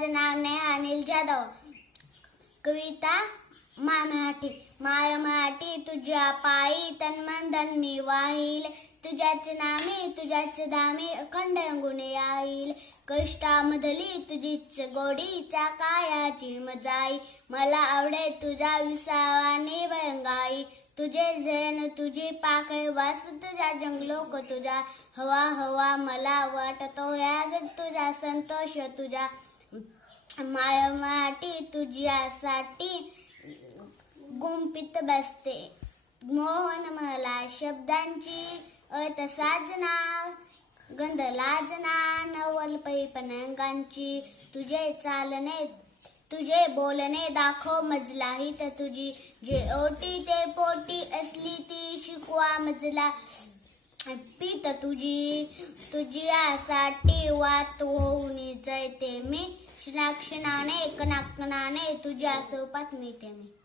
माझं नाव नाही अनिल जाधव. कविता मामाठी माय माठी तुझ्या पायी तन मन धन मी वाहील. तुझ्याच नामी तुझ्याच दामी अखंड गुणे येईल. कष्टामधली तुझीच गोडीच्या कायाची मजाई मला आवडे तुझा विसावाने भयंगाई तुझे झेन तुझी पाक वास तुझा जंगलोक तुझा. हवा हवा मला वाटतो याद तुझा संतोष तुझा. माय माटी तुझ्यासाठी गुंपित बसते. मोहन मला शब्दांची अर्थ साजना गंध लाजना नवल पणंगांची तुझे चालणे तुझे बोलणे दाखव मजला हित तुझी. जे ओटी ते पोटी असली ती शिकवा मजला. पीत तुझी तुझी तुझ्यासाठी वात होऊन जयते मी. क्षणाक्षणाने कणाकणाने तुझ्या स्वरूपात मिळते मी.